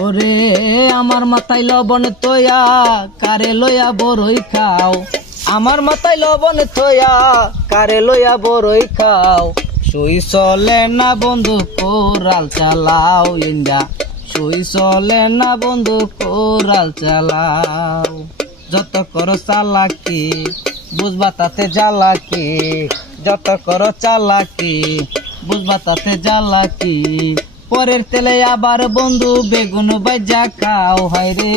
ওরে আমার মাথায় লবণ তোয়া, কারে লইয়া বড়ই খাও? আমার মাথায় লবণ তোয়া, কারে লইয়া বড়ই খাও? সুই চলে না বন্ধু, কোরাল চালাও ইন্দা। সুই চলে না বন্ধু, কোরাল চালাও। যত করো চালাকি, বুঝবা তাতে জ্বালাকি। যত করো চালাকি, বুঝবা তাতে জ্বালাকি। পরের তেলে আবার বন্ধু বেগুন বাজা খাও। হায় রে,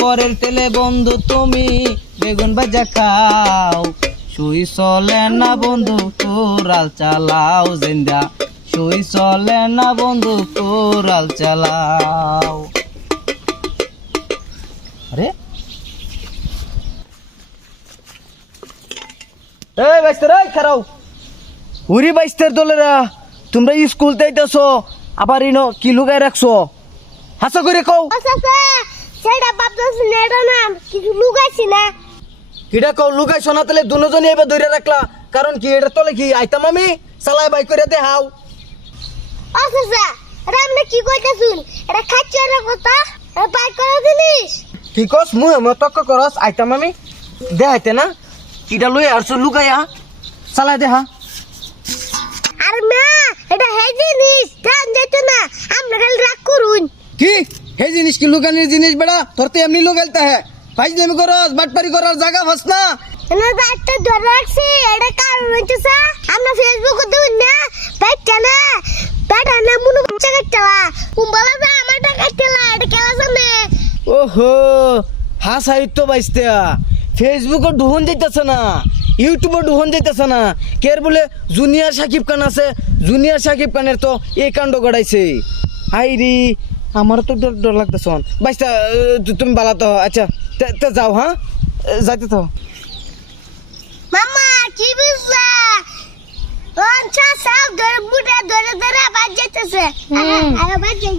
পরের তেলে বন্ধু তুমি বেগুন বাজা খাও। সুই চলে না বন্ধু কোরাল চালাও জিন্দা। সুই চলে না বন্ধু কোরাল চালাও। আরে? খারাও। উরি বাইস্তার দলেরা, তোমরা স্কুল যাইতেছো আবার ইনো কি লুকাই রাখছো? হাসা করে কও। আচ্ছা সেটা ভাবতেছি না এটা না কিছু লুকাইছি না। কিডা কও লুকাইছো না তাহলে দুজনই এবার ধরে রাখলা। কারণ কি এটা তলে কি আইতাম আমি? চালাই বাই করে দে হাও আচ্ছা এটা আপনি কি কইতেছুন? এটা খাচ্ছি না কথা? পাই করে দিলিস কি কস মুই আমার তক্ক করস আইতাম আমি? দেখাইতে না? কিডা লই আরছো লুকাইয়া। চালাই হা আর মা এটা হে জিনিস ধান যেত না আমরা খালি রাগ করুন কি হে জিনিস কি লুকানির জিনিস বেড়া? তোর তো এমনি লুকাইতে হ্যাঁ। ফাইজলামি করস বাটপারি করার জায়গা ফাস না। না একটা ধরে রাখছি এটা কারণ হচ্ছে আমরা ফেসবুকে দিন না। বাইকটা না বাইটা না মনে বাচ্চা কাটলা কুম্বালা না আমার টাকা কাটলা এটা খেলা জানে ওহো হা সাহিত্য বাইসতে। ফেসবুকে ঢুহন যাইতেছে না। ইউটিউবে ঢুহন যাইতেছে না। কের বলে? জুনিয়র সাকিব খান আছে। জুনিয়র সাকিব খানের তো এই কাণ্ড গড়াইছে হাই রে আমার তো ডর ডর লাগতেছে বাইশটা তুমি বালাতো আচ্ছা তে- তে যাও হ্যাঁ? যাইতে তো মামা কি বুঝলা? আচ্ছা সব ধরে বুড়া ধরে ধরে বাজ যেতেছে। আগে বাজ যাই